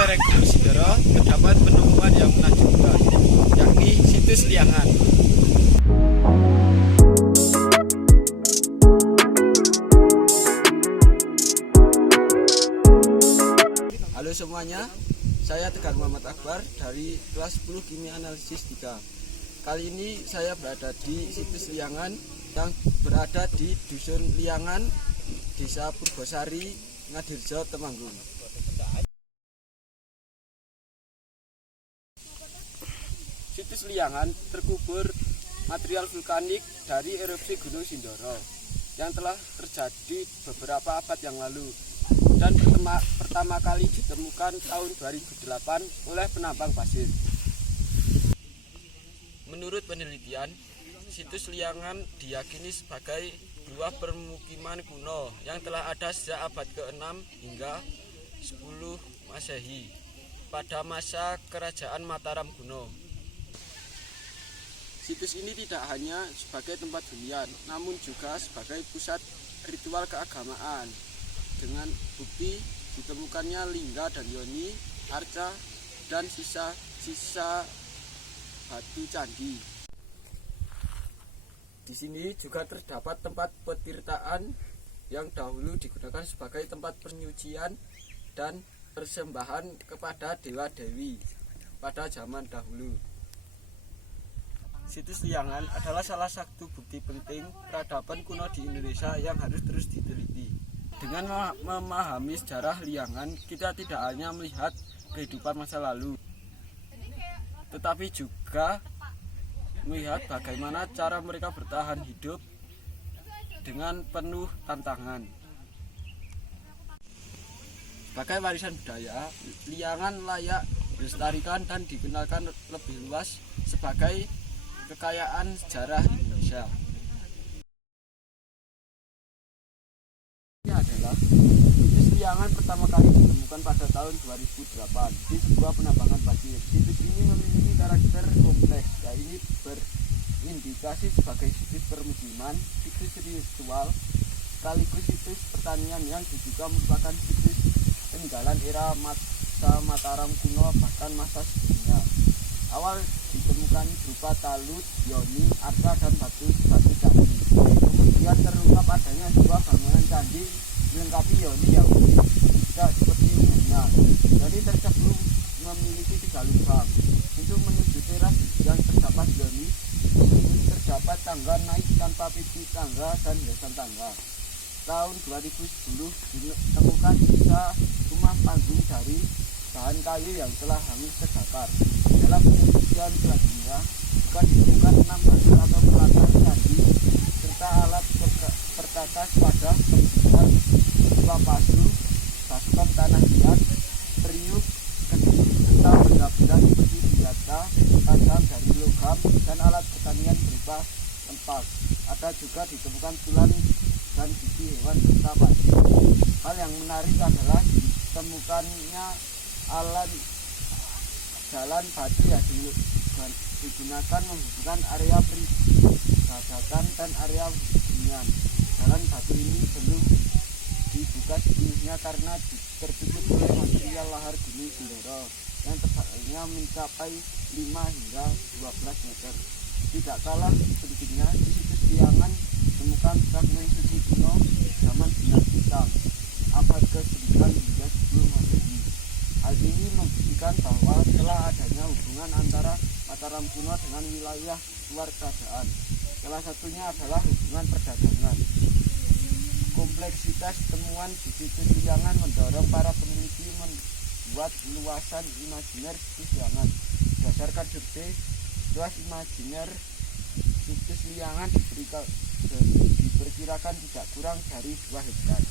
lereng Gunung Sindoro terdapat penemuan yang menakjubkan, yakni situs liangan. Halo semuanya, saya Tegar Muhammad Akbar dari kelas 10 Kimia Analisis 3. Kali ini saya berada di situs liangan yang berada di Dusun Liangan, Desa Purwosari, Ngadirjo, Temanggung. Situs liangan terkubur material vulkanik dari erupsi Gunung Sindoro yang telah terjadi beberapa abad yang lalu dan pertama kali ditemukan tahun 2008 oleh penambang pasir. Menurut penelitian, situs liangan diyakini sebagai buah permukiman kuno yang telah ada sejak abad ke-6 hingga 10 Masehi pada masa Kerajaan Mataram kuno. Situs ini tidak hanya sebagai tempat hunian, namun juga sebagai pusat ritual keagamaan dengan bukti ditemukannya lingga dan yoni, arca, dan sisa-sisa batu candi. Di sini juga terdapat tempat petirtaan yang dahulu digunakan sebagai tempat penyucian dan persembahan kepada dewa-dewi pada zaman dahulu. Situs liangan adalah salah satu bukti penting peradaban kuno di Indonesia yang harus terus diteliti. Dengan memahami sejarah liangan, kita tidak hanya melihat kehidupan masa lalu, tetapi juga melihat bagaimana cara mereka bertahan hidup dengan penuh tantangan. Sebagai warisan budaya, liangan layak dilestarikan dan dikenalkan lebih luas sebagai kekayaan sejarah Indonesia. Ini adalah situs liangan pertama kali ditemukan pada tahun 2008 di sebuah penambangan pasir. Situs ini memiliki karakter kompleks, yaitu berindikasi sebagai situs permukiman, situs ritual, sekaligus situs pertanian yang juga merupakan situs peninggalan era masa Mataram kuno bahkan masa sebelumnya. Awal ditemukan berupa talut, yoni, arca, dan batu candi. Kemudian terungkap adanya sebuah bangunan candi melengkapi yoni yang tidak seperti umumnya. Yoni tersebut memiliki 3 lubang. Untuk menuju teras yang terdapat yoni, terdapat tangga naik tanpa pipi tangga dan hiasan tangga. Tahun 2010 ditemukan sisa rumah panggung dari bahan kayu yang telah hangus terbakar. Dalam penelitian selanjutnya juga ditemukan 6 batu atau pelatas candi serta alat perkakas pada penggilingan berupa pasu, baskom tanah liat, periuk, serta benda-benda seperti senjata tajam dari logam dan alat pertanian berupa tempat. Ada juga ditemukan tulang dan gigi hewan serta pasir. Hal yang menarik adalah ditemukannya alat jalan batu yang digunakan menghubungkan area peribadatan dan area hunian. Jalan batu ini belum dibuka sepenuhnya karena tertutup oleh material lahar Gunung Sindoro yang tebalnya mencapai 5 hingga 12 meter. Tidak kalah pentingnya, di situs liangan ditemukan fragmen suci kuno zaman dinasti Tang abad ke-9 hingga 10 Masehi. Hal ini membuktikan bahwa telah adanya hubungan antara Mataram kuno dengan wilayah luar kerajaan. Salah satunya adalah hubungan perdagangan. Kompleksitas temuan di situs liangan mendorong para peneliti membuat luasan imajiner situs liangan. Berdasarkan survei, luas imajiner situs liangan diperkirakan tidak kurang dari 2 hektar.